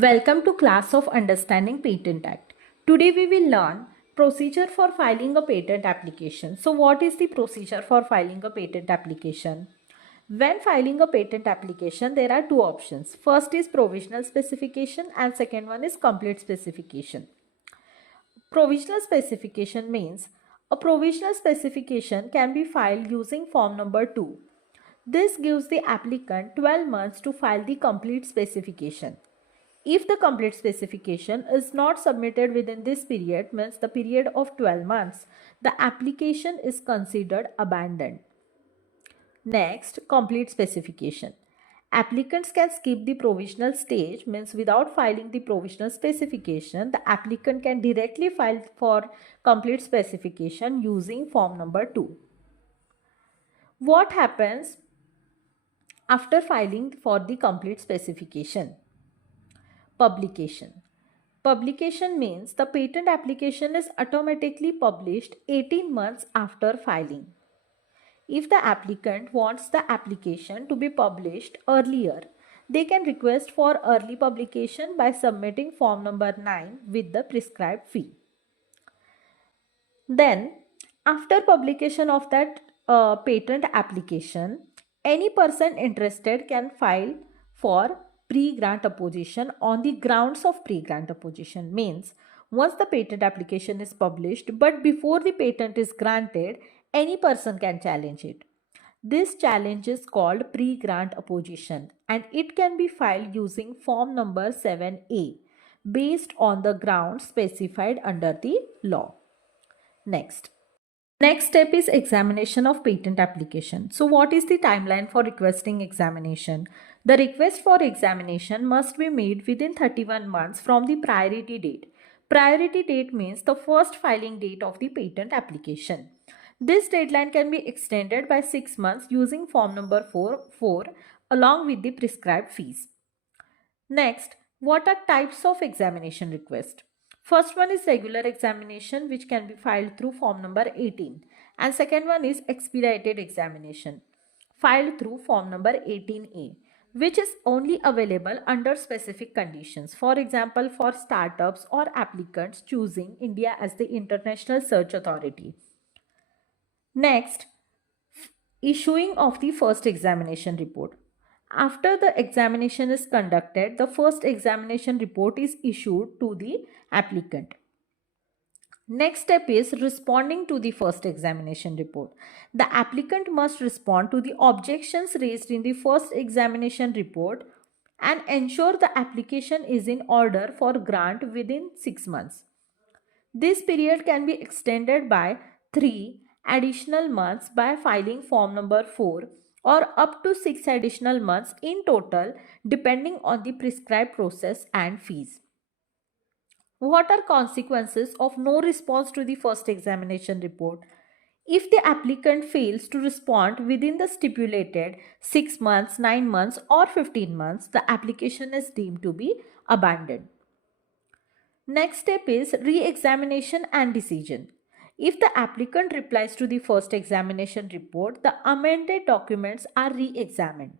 Welcome to class of Understanding Patent Act. Today we will learn procedure for filing a patent application. So what is the procedure for filing a patent application? When filing a patent application, there are two options. First is provisional specification and second one is complete specification. Provisional specification means a provisional specification can be filed using form number 2. This gives the applicant 12 months to file the complete specification. If the complete specification is not submitted within this period, means the period of 12 months, the application is considered abandoned. Next, complete specification. Applicants can skip the provisional stage, means without filing the provisional specification, the applicant can directly file for complete specification using form number 2. What happens after filing for the complete specification? Publication. Publication means the patent application is automatically published 18 months after filing. If the applicant wants the application to be published earlier, they can request for early publication by submitting form number 9 with the prescribed fee. Then, after publication of that patent application, any person interested can file for pre-grant opposition on the grounds of pre-grant opposition. Means once the patent application is published but before the patent is granted, any person can challenge it. This challenge is called pre-grant opposition and it can be filed using form number 7A based on the grounds specified under the law. Next step is examination of patent application. So what is the timeline for requesting examination? The request for examination must be made within 31 months from the priority date. Priority date means the first filing date of the patent application. This deadline can be extended by 6 months using form number 4 along with the prescribed fees. Next, what are types of examination request? First one is regular examination, which can be filed through form number 18, and second one is expedited examination filed through form number 18A, which is only available under specific conditions. For example, for startups or applicants choosing India as the international search authority. Next, issuing of the first examination report. After the examination is conducted, the first examination report is issued to the applicant. Next step is responding to the first examination report. The applicant must respond to the objections raised in the first examination report and ensure the application is in order for grant within 6 months. This period can be extended by 3 additional months by filing form number 4 or up to 6 additional months in total depending on the prescribed process and fees. What are consequences of no response to the first examination report? If the applicant fails to respond within the stipulated 6 months, 9 months or 15 months, the application is deemed to be abandoned. Next step is re-examination and decision. If the applicant replies to the first examination report, the amended documents are re-examined.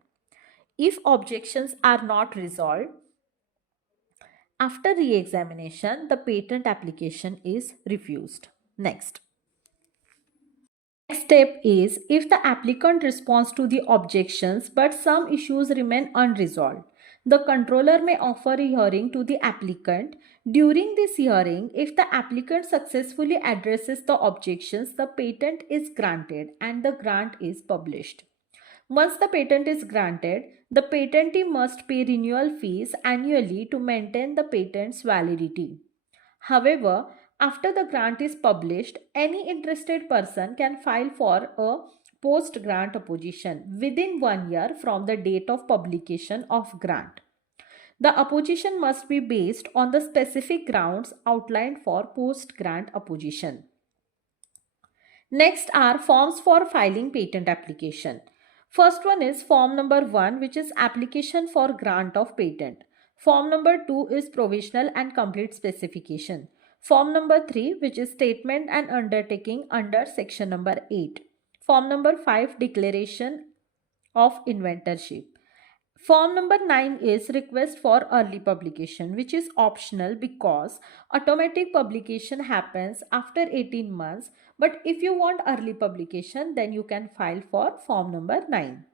If objections are not resolved, after re-examination, the patent application is refused. Next step is if the applicant responds to the objections but some issues remain unresolved, the controller may offer a hearing to the applicant. During this hearing, if the applicant successfully addresses the objections, the patent is granted and the grant is published. Once the patent is granted, the patentee must pay renewal fees annually to maintain the patent's validity. However, after the grant is published, any interested person can file for a post-grant opposition within 1 year from the date of publication of grant. The opposition must be based on the specific grounds outlined for post-grant opposition. Next are forms for filing patent application. First one is form number 1, which is application for grant of patent. Form number 2 is provisional and complete specification. Form number 3, which is statement and undertaking under section number 8. Form number 5, declaration of inventorship. Form number 9 is request for early publication, which is optional because automatic publication happens after 18 months. But if you want early publication, then you can file for form number 9.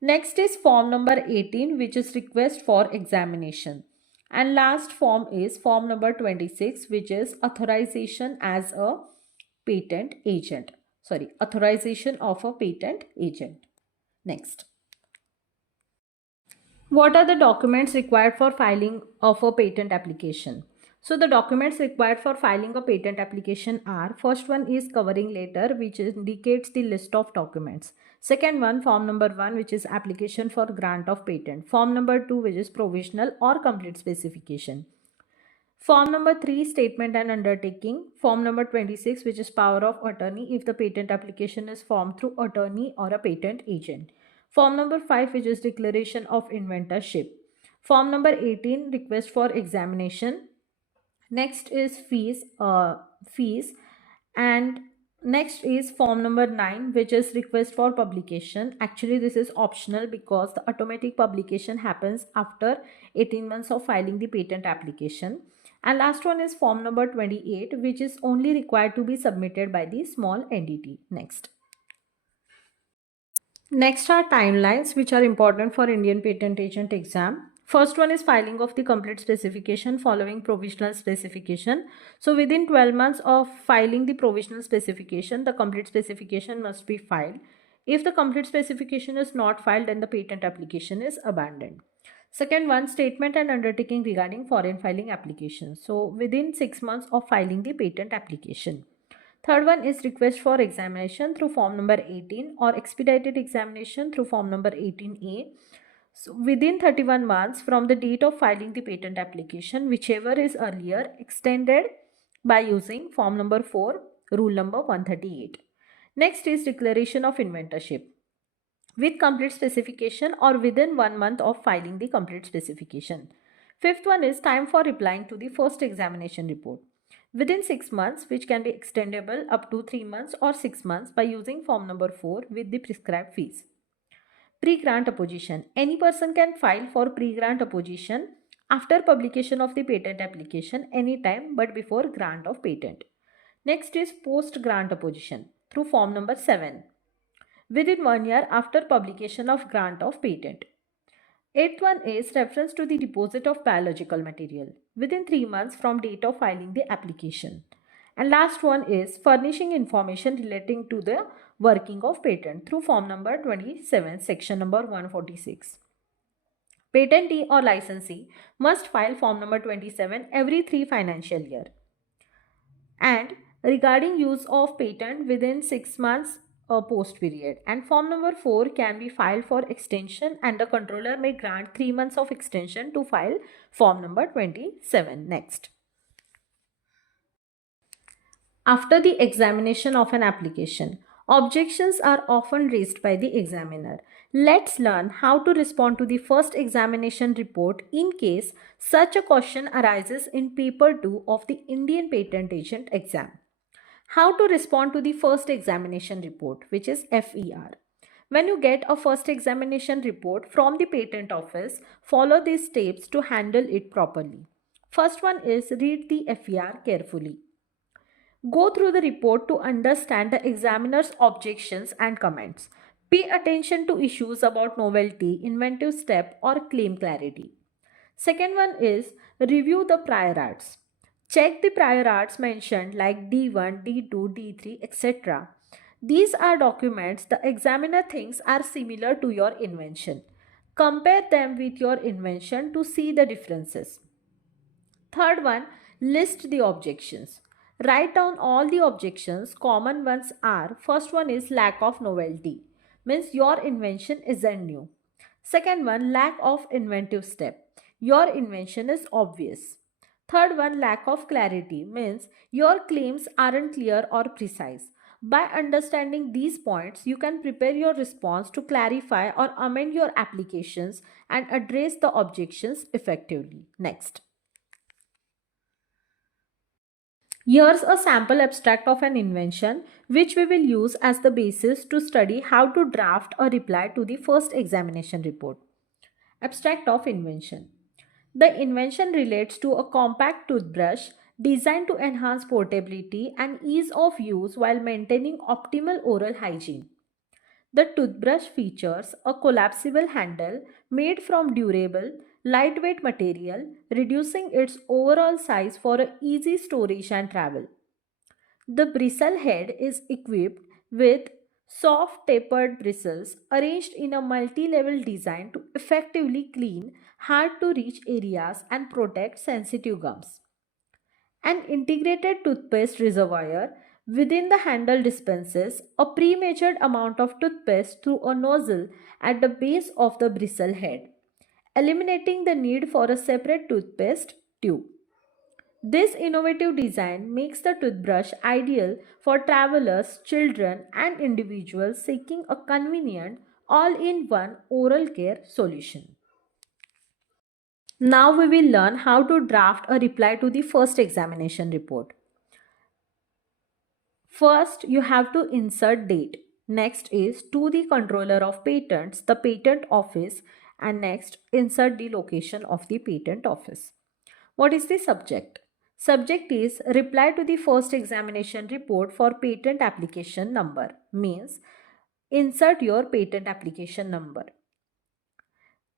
Next is form number 18, which is request for examination. And last form is form number 26, which is authorization as a patent agent. Sorry, authorization of a patent agent. Next. What are the documents required for filing of a patent application? So the documents required for filing a patent application are: first one is covering letter, which indicates the list of documents. Second one, form number 1, which is application for grant of patent. Form number 2, which is provisional or complete specification. Form number 3, statement and undertaking. Form number 26, which is power of attorney if the patent application is formed through attorney or a patent agent. Form number 5, which is declaration of inventorship. Form number 18, request for examination. Next is fees, and next is form number 9, which is request for publication. Actually, this is optional because the automatic publication happens after 18 months of filing the patent application. And last one is form number 28, which is only required to be submitted by the small entity. Next are timelines which are important for Indian Patent Agent exam. First one is filing of the complete specification following provisional specification. So within 12 months of filing the provisional specification, the complete specification must be filed. If the complete specification is not filed, then the patent application is abandoned. Second one, statement and undertaking regarding foreign filing applications. So within 6 months of filing the patent application. Third one is request for examination through form number 18 or expedited examination through form number 18A. So within 31 months from the date of filing the patent application, whichever is earlier, extended by using form number 4, rule number 138. Next is declaration of inventorship with complete specification or within 1 month of filing the complete specification. Fifth one is time for replying to the first examination report within 6 months, which can be extendable up to 3 months or 6 months by using form number 4 with the prescribed fees. Pre-grant opposition. Any person can file for pre-grant opposition after publication of the patent application anytime but before grant of patent. Next is post-grant opposition through form number 7 within 1 year after publication of grant of patent. Eighth one is reference to the deposit of biological material within 3 months from date of filing the application. And last one is furnishing information relating to the working of patent through form number 27, section number 146. Patentee or licensee must file form number 27 every 3 financial year. And regarding use of patent within 6 months post period. And form number 4 can be filed for extension, and the controller may grant 3 months of extension to file form number 27. Next. After the examination of an application, objections are often raised by the examiner. Let's learn how to respond to the first examination report in case such a question arises in paper 2 of the Indian Patent Agent exam. How to respond to the first examination report, which is FER. When you get a first examination report from the patent office, follow these steps to handle it properly. First one is read the FER carefully. Go through the report to understand the examiner's objections and comments. Pay attention to issues about novelty, inventive step, or claim clarity. Second one is review the prior arts. Check the prior arts mentioned like D1, D2, D3, etc. These are documents the examiner thinks are similar to your invention. Compare them with your invention to see the differences. Third one, list the objections. Write down all the objections. Common ones are: first one is lack of novelty, means your invention isn't new. Second one, lack of inventive step, your invention is obvious. Third one, lack of clarity, means your claims aren't clear or precise. By understanding these points, you can prepare your response to clarify or amend your applications and address the objections effectively. Next. Here's a sample abstract of an invention which we will use as the basis to study how to draft a reply to the first examination report. Abstract of invention. The invention relates to a compact toothbrush designed to enhance portability and ease of use while maintaining optimal oral hygiene. The toothbrush features a collapsible handle made from durable, lightweight material, reducing its overall size for easy storage and travel. The bristle head is equipped with soft tapered bristles arranged in a multi level design to effectively clean hard to reach areas and protect sensitive gums. An integrated toothpaste reservoir within the handle dispenses a pre-measured amount of toothpaste through a nozzle at the base of the bristle head, eliminating the need for a separate toothpaste tube. This innovative design makes the toothbrush ideal for travelers, children, and individuals seeking a convenient all in one oral care solution. Now we will learn how to draft a reply to the first examination report. First, you have to insert date. Next is to the controller of patents, the patent office, and next insert the location of the patent office. What is the subject? Subject is reply to the first examination report for patent application number. Means insert your patent application number.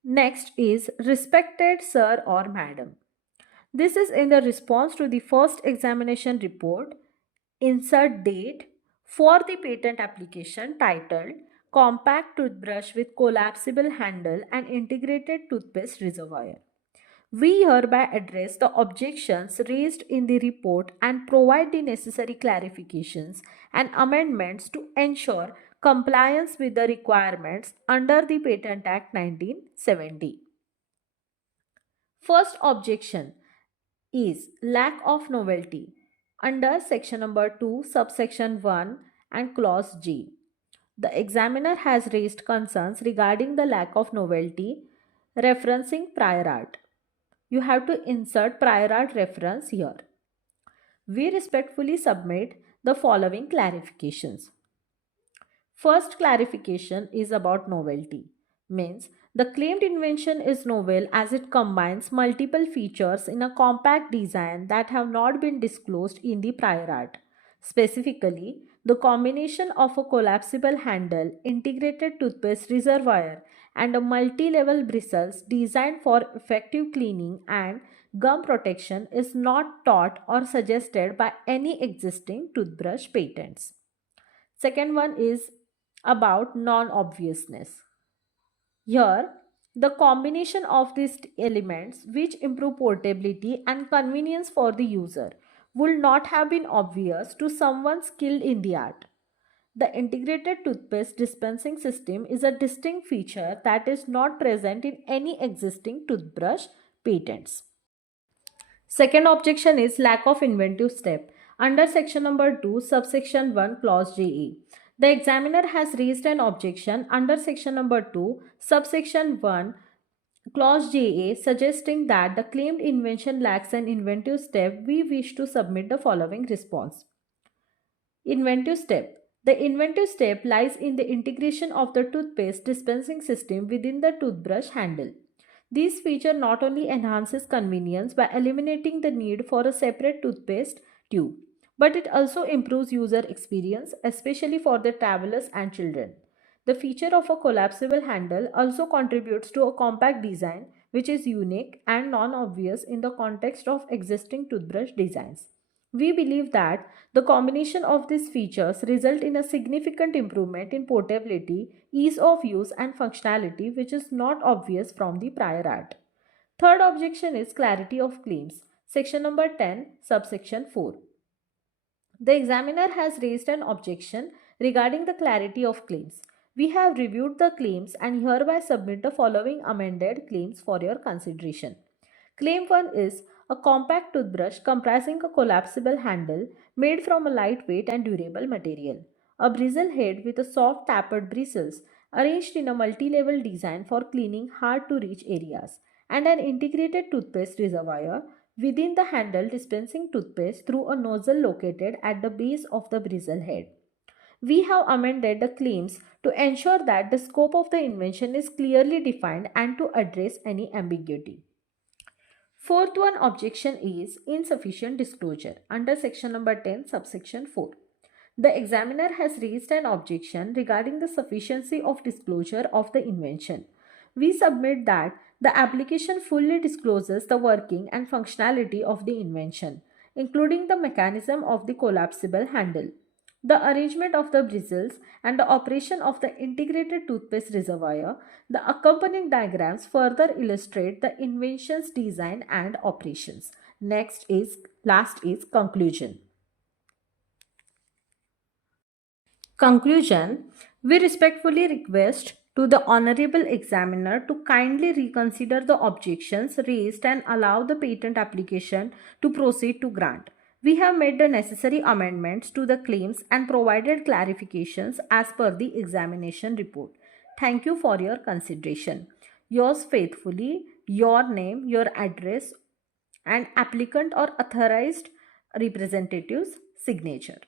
Next is respected sir or madam. This is in the response to the first examination report. Insert date for the patent application titled Compact Toothbrush with Collapsible Handle and Integrated Toothpaste Reservoir. We hereby address the objections raised in the report and provide the necessary clarifications and amendments to ensure compliance with the requirements under the Patent Act 1970. First objection is lack of novelty under section number 2, subsection 1 and clause G. The examiner has raised concerns regarding the lack of novelty referencing prior art. You have to insert prior art reference here. We respectfully submit the following clarifications. First clarification is about novelty. Means the claimed invention is novel as it combines multiple features in a compact design that have not been disclosed in the prior art. Specifically, the combination of a collapsible handle, integrated toothpaste reservoir, and a multi-level bristles designed for effective cleaning and gum protection is not taught or suggested by any existing toothbrush patents. Second one is about non-obviousness. Here, the combination of these elements which improve portability and convenience for the user would not have been obvious to someone skilled in the art. The integrated toothpaste dispensing system is a distinct feature that is not present in any existing toothbrush patents. Second objection is lack of inventive step. Under section number 2, subsection 1, clause JE. The examiner has raised an objection under section number 2, subsection 1, clause JA, suggesting that the claimed invention lacks an inventive step. We wish to submit the following response. Inventive step. The inventive step lies in the integration of the toothpaste dispensing system within the toothbrush handle. This feature not only enhances convenience by eliminating the need for a separate toothpaste tube, but it also improves user experience, especially for the travelers and children. The feature of a collapsible handle also contributes to a compact design which is unique and non-obvious in the context of existing toothbrush designs. We believe that the combination of these features result in a significant improvement in portability, ease of use and functionality which is not obvious from the prior art. Third objection is clarity of claims. Section number 10, subsection 4. The examiner has raised an objection regarding the clarity of claims. We have reviewed the claims and hereby submit the following amended claims for your consideration. Claim 1 is a compact toothbrush comprising a collapsible handle made from a lightweight and durable material, a bristle head with a soft tapered bristles arranged in a multi-level design for cleaning hard to reach areas, and an integrated toothpaste reservoir within the handle dispensing toothpaste through a nozzle located at the base of the bristle head. We have amended the claims to ensure that the scope of the invention is clearly defined and to address any ambiguity. Fourth one objection is insufficient disclosure under section number 10 subsection 4. The examiner has raised an objection regarding the sufficiency of disclosure of the invention. We submit that the application fully discloses the working and functionality of the invention, including the mechanism of the collapsible handle, the arrangement of the bristles, and the operation of the integrated toothpaste reservoir. The accompanying diagrams further illustrate the invention's design and operations. Last is conclusion. Conclusion. We respectfully request to the Honorable Examiner to kindly reconsider the objections raised and allow the patent application to proceed to grant. We have made the necessary amendments to the claims and provided clarifications as per the examination report. Thank you for your consideration. Yours faithfully, your name, your address, and applicant or authorized representative's signature.